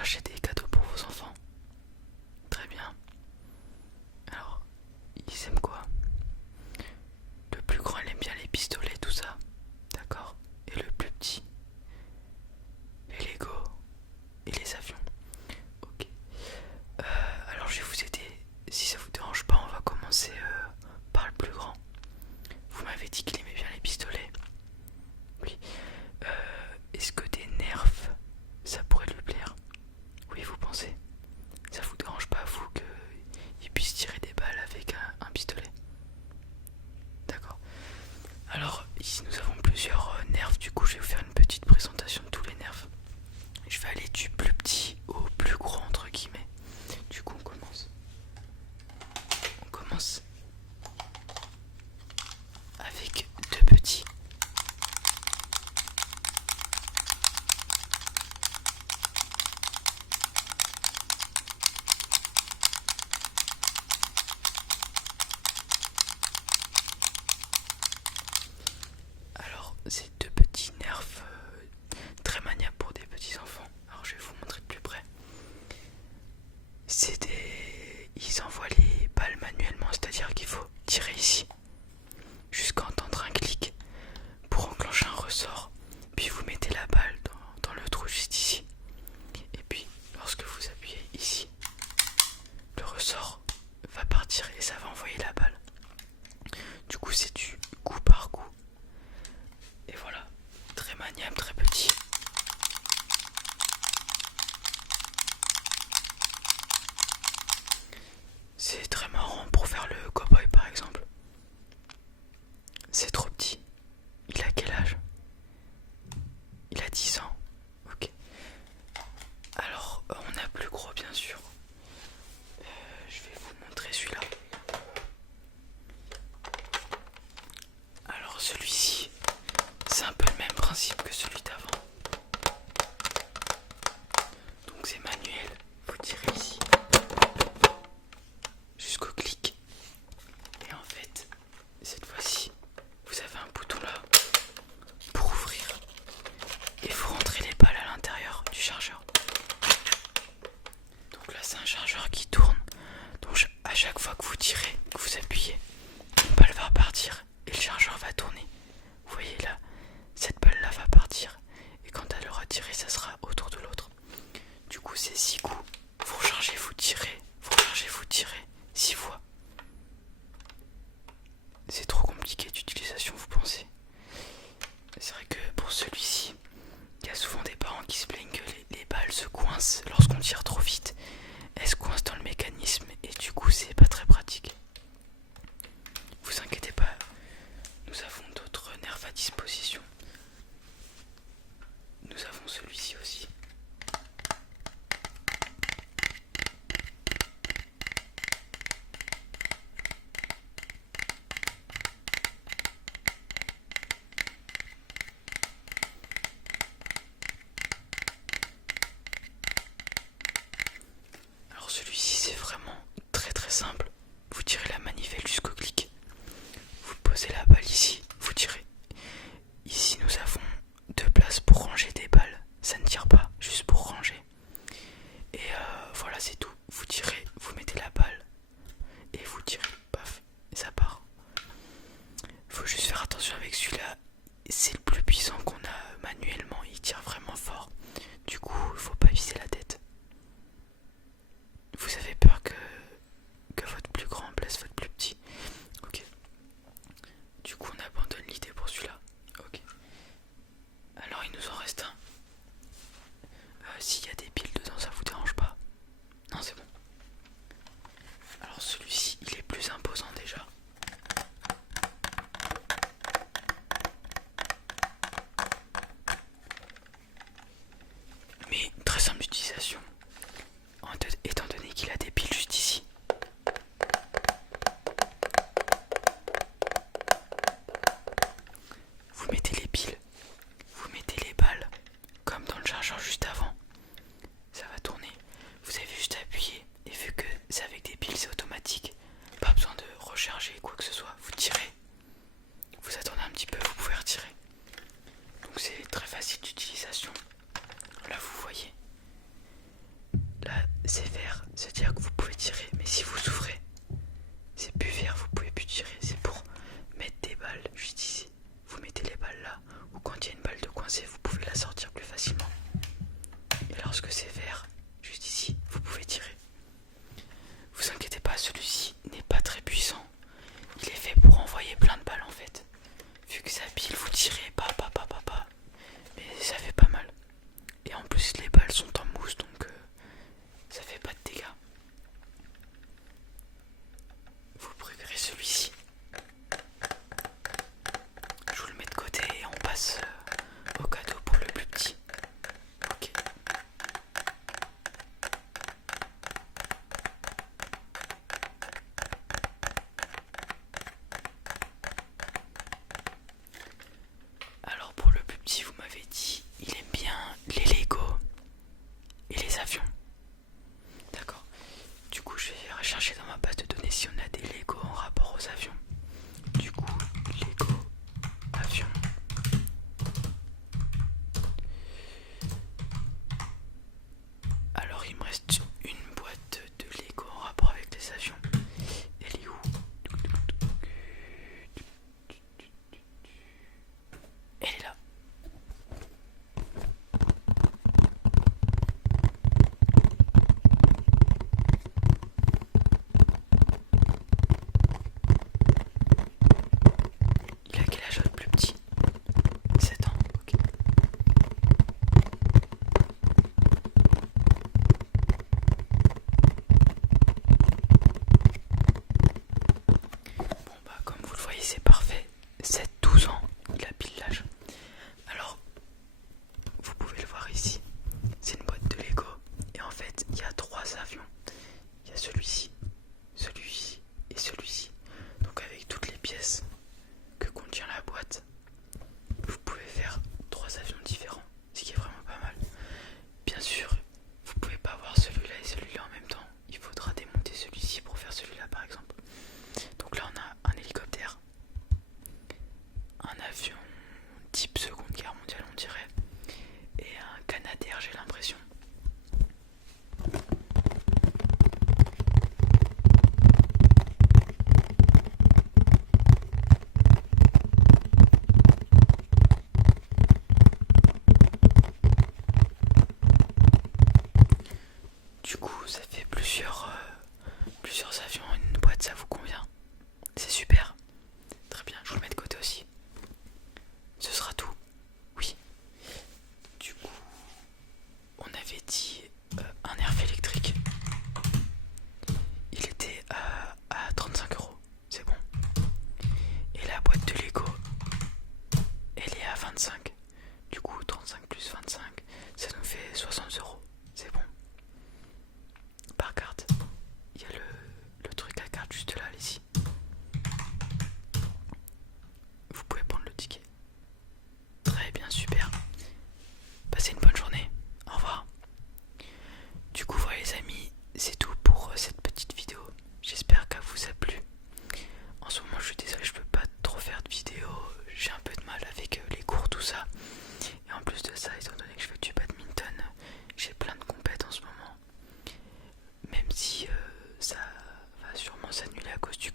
chercher des cadeaux pour vos enfants. Très bien. Alors, ils aiment quoi? Le plus grand, il aime bien les pistolets, tout ça. D'accord. Et le plus petit, les Lego et les avions. Ok. Alors, je vais vous aider. Si ça vous dérange pas, on va commencer par le plus grand. Vous m'avez dit qu'il aimait bien les pistolets. Oui. Est-ce que des nerfs, ça pourrait lui plaire? Oui, vous pensez? Ça vous dérange pas, vous, qu'il puisse tirer des balles avec un pistolet? D'accord. Alors, ici nous avons plusieurs nerfs. Du coup, je vais vous faire une petite présentation de tous les nerfs. Je vais aller du plus petit au plus gros, entre guillemets. Du coup, on commence. On commence avec deux petits. Alors, ces deux petits nerfs très maniables pour des petits enfants. Alors, je vais vous montrer de plus près. Ils envoient les balles manuellement, c'est-à-dire qu'il faut tirer ici jusqu'à entendre un clic pour enclencher un ressort. Puis vous mettez la balle dans le trou juste ici. Et puis, lorsque vous appuyez ici, le ressort va partir et ça va envoyer la balle. Du coup, c'est du coup par coup. Et voilà, très maniable, très petit. C'est très marrant pour faire le cow-boy par exemple. C'est trop petit. Il a quel âge? Il a 10 ans. Ok. Alors, on a plus gros bien sûr. Je vais vous montrer celui-là. Alors celui-ci, c'est un peu le même principe que celui d'avant. Donc c'est manuel. Vous tirez ici jusqu'au clic. Et en fait, cette fois-ci, vous avez un bouton là pour ouvrir. Et vous rentrez les balles à l'intérieur du chargeur. Donc là, c'est un chargeur qui tourne. Donc à chaque fois que vous tirez, que vous appuyez, une balle va repartir et le chargeur va tourner. Vous voyez là, cette balle là va partir. Et quand elle aura tiré, ça sera autour de l'autre. Du coup, c'est 6 coups. Vous rechargez, vous tirez. Vous rechargez, vous tirez. 6 fois. C'est trop compliqué d'utilisation, vous pensez? C'est vrai que pour celui-ci, il y a souvent des parents qui se plaignent que les balles se coincent lorsqu'on tire trop vite. Elles se coincent dans le mécanisme et du coup c'est pas très pratique. Vous inquiétez pas, nous avons d'autres nerfs à disposition. Nous avons celui-ci aussi. Alors celui-ci c'est vraiment très très simple. Vous tirez la manivelle jusqu'au clic. Vous posez la balle ici, vous tirez. Ici nous avons deux places pour ranger des balles. Ça ne tire pas, juste pour ranger. Et voilà, c'est tout. Vous tirez, vous mettez la balle et vous tirez, paf, et ça part. Faut juste faire attention avec celui-là. C'est le plus puissant qu'on a manuellement. Il tire vraiment fort. Du coup, il faut pas viser la tête. Vous avez peur que votre plus grand blesse votre plus petit. Ok. Du coup, on abandonne l'idée pour celui-là. Ok. Alors, il nous en reste un. S'il y a des piles dedans, ça vous dérange pas? Non, c'est bon. Alors, celui-ci, il est plus imposant déjà. ça pile, vous tirez, pas. Mais ça fait pas mal. Et en plus, les balles sont en mousse, donc ça fait pas de dégâts. Vous préférez celui-ci. Je vous le mets de côté et on passe au cadeau pour le plus petit. Ok. Alors pour le plus petit, vous m'avez dit, il aime bien les Lego et les avions. D'accord. Du coup, je vais rechercher dans ma base de données si on a des Lego en rapport aux avions. Du coup, Lego, avion. Alors il me reste une boîte de Lego en rapport avec les avions. Elle est où? Elle est là. Il a quel âge le plus petit? 7 ans, ok. Bon bah comme vous le voyez c'est parfait. 7-12 ans, il a pile l'âge. Alors, vous pouvez le voir ici. C'est une boîte de Lego. Et en fait, il y a 3 avions. Il y a celui-ci, celui-ci et celui-ci. Donc avec toutes les pièces que contient la boîte, vous pouvez faire 3 avions différents, ce qui est vraiment pas mal. Bien sûr, vous pouvez pas avoir celui-là et celui-là en même temps. Il faudra démonter celui-ci pour faire celui-là par exemple. Donc là on a un hélicoptère, un avion type Seconde Guerre mondiale on dirait, et un Canadair j'ai l'impression. Du coup, ça fait plusieurs avions en une boîte, ça vous convient? C'est super. Très bien, je vous le mets de côté aussi. Ce sera tout? Oui. Du coup, on avait dit un nerf électrique. Il était à 35€. C'est bon. Et la boîte de Lego, elle est à 25. Du coup, 35 plus 25, ça nous fait 60€. C'est bon. Par carte. Il y a le truc à carte juste là, allez-y. Vous pouvez prendre le ticket. Très bien, super. Passez une bonne journée. Au revoir. Du coup, voilà les amis, c'est tout pour cette petite vidéo. J'espère qu'elle vous a plu. En ce moment, je suis désolé, je peux pas trop faire de vidéos. J'ai un peu de mal avec les cours, tout ça. Et en plus de ça, étant donné que je fais du badminton, j'ai plein de compètes en ce moment. Même si ça va sûrement s'annuler à cause du